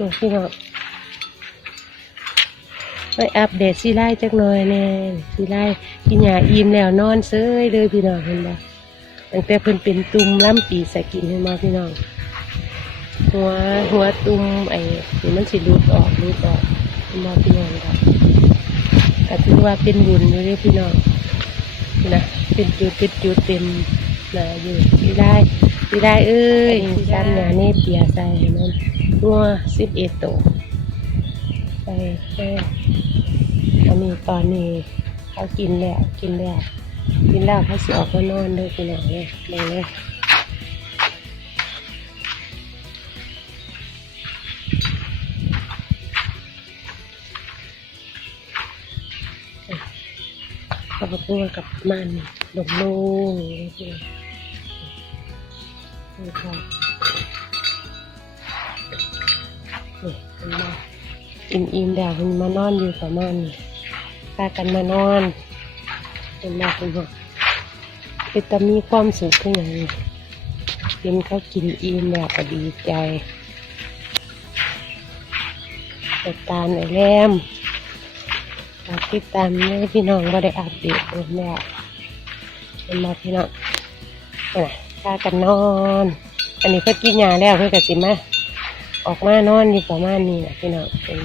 นี่พี่น้องไปอัปเดตซีไล่จักหน่อยแน่ซีไล่กินยาอิ่มแล้วนอนเซยเลยพี่น้องเห็นบ่ตั้งแต่เพิ่นเป็นตุ่มล้ำปีใส่กินเห็นบ่พี่น้องหัวหัวตุ่มไอ้นี่มันสิรูดออกรูดออกเห็นบ่พี่น้องครับก็ถือว่าเป็นบุญอยู่เด้พี่น้องนะเป็นจุดเป็นจุดเต็ม หนาอยู่ซีได้ซีได้เอ้ยซ้ำหนาเนเปียใส่มันงัวสิบเอ็ดตัวไปแค่อันนี้ตอนนี้เขากินแล้วกินแล้วกินแล้วเขาสิออกมานอนเลยพี่น้องเลยเลยเลยกับพวกับมันลงโล่ง นี่คือนี่ค่ะนี่เห็นไหมอิ่มอิ่มๆแล้วมันมานอนอยู่กับมันพากันมานอนเห็นไหมคุณพ่อเป็นตามีความสุขขึ้นอย่างนี้เห็นเขากินอิ่มแล้วก็ดีใจแต่ตาลไอ้แรมติดตามเนี่ยพี่น้องก็ได้อัปเดตโดนแล้วเป็นมาพี่น้องนะ พากันนอน อันนี้เพิ่นกินยาแล้วเพื่อนกสิมาออกมานอนอยู่ประมาณนี้นะพี่น้องเป็น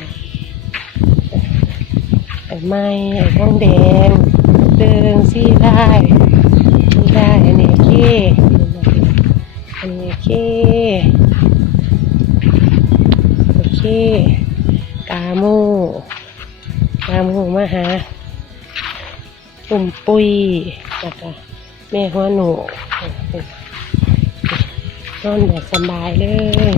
ไอ้ไม้ไอ้ทองแดงเดิงซี่ได้ซี่ได้อันนี้เคอันนี้เคโอเคกาโมตามูมาหาตุ่มปุยแล้วก็แม่หัวหนู นอนแบบสบายเลย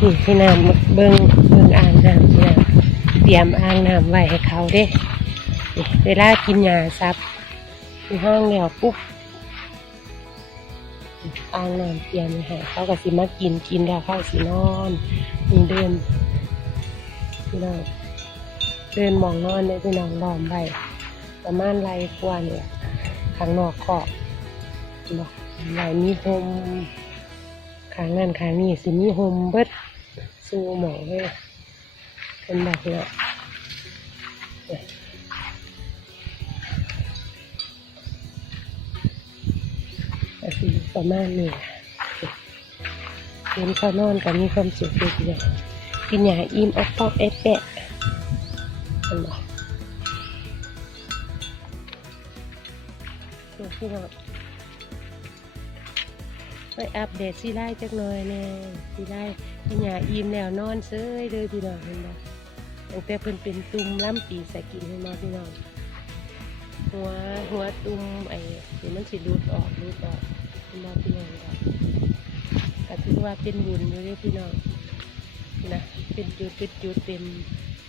นี่พี่น้ำเบิ้งเบิ้งอ่างน้ำพี่น้ำเตรียมอ่างน้ำไว้ให้เขาเด้เวลากินยาซับที่ห้องแล้วปุ๊บอ่างน้ำเตรียมให้เขาก็สิมากินกินแล้วเขาสินอนนี่เดินพี่น้องเดินมองนอนในพี่น้องล้อมไว้ประมาณไรกว่าเนี่ยข้างนอกขอบบอกไหลมีโฮม ข้างนั่นข้างนี้สิมีโฮมเบิดสูหมองเลยเป็นแบบเนี้ยเนี่ยก็สิประมาณนี้เห็นเขานอนก็มีความสุขดีเดียวกินยาอิ่มออกปอกเอฟแปะเห็นไหมดูพี่น้อง ไปอัปเดตซีไล่จักหน่อยแน่ซีไล่พี่หยาอิ่มแล้วนอนเซยเลยพี่น้องเห็นไหมตั้งแต่เพิ่นเป็นตุ่มล้ำปีใส่กินให้มาพี่น้องหัวหัวตุ่มไอ้ที่มันสิรูดออกรูดออกเห็นมาพี่น้องครับก็ถือว่าเป็นบุญอยู่เด้พี่น้องนะเป็นจุดเป็นจุดเต็ม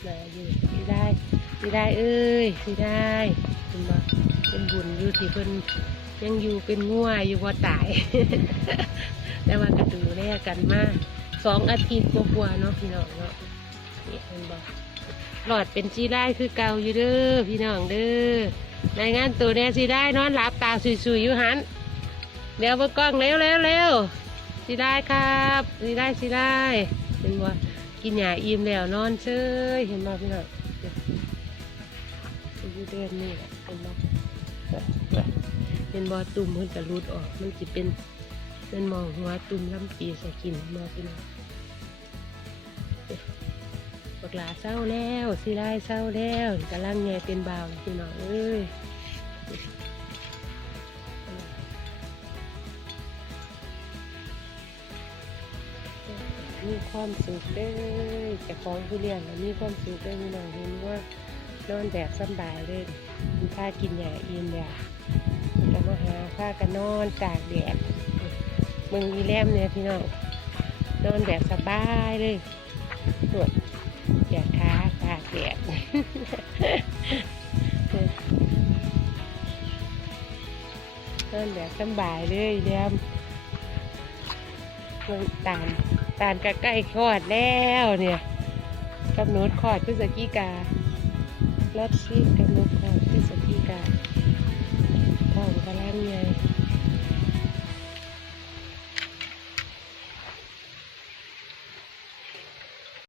มาอยู่สิได้สิได้เอ้ยสิได้เป็นมาเป็นบุญอยู่ที่เพิ่น ยังอยู่เป็นง่วอยู่บ่ตาย แต่ว่ากระดูแลกันมากสองอาทิตย์กว่าเนาะพี่น้องเนาะนี่เพิ่นบอกหลอดเป็นสีได้คือเก่าอยู่เด้อพี่น้องเด้อรายงานตัวแน่สีได้นอนหลับตาสุยๆอยู่หันเดี๋ยวเบิ่งกล้องเร็วเร็วเร็วสีได้ครับสีได้สีได้เป็นว่ากินหยาอิ่มแล้วนอนเชยเห็นบ่พี่น้องอยู่เดือนนี่แหละเห็นบ่ เห็นบ่ตุ่มมันจะรุดออกมันจะเป็นเป็นหมองหัวตุ่มลำปีใส่กินมาพี่น้องบักหลาเศร้าแล้วสิได้เศร้าแล้วกำลังแงเป็นบาวพี่น้องเอ้ยมีความสุขเด้อเจะของผู้เลี้ยงน่ะมีความสุขเด้พี่น้องเห็นว่านอนแบบสบายเลยมีผ้ากินหยาอิ่มแล้วก็มาหา ผ้ากันนอนตากแดดเมืองอีแลมเนี่ยพี่น้องนอนแบบสบายเลยปวดแดดขาตากแดดนอนแบบสบายเลยเดียมเมืองตาลตาลก็ใกล้คลอดแล้วเนี่ยกำหนดคลอดพฤศจิการถชีพกำหนดคลอดพฤศจิกาท้องกำลังใหญ่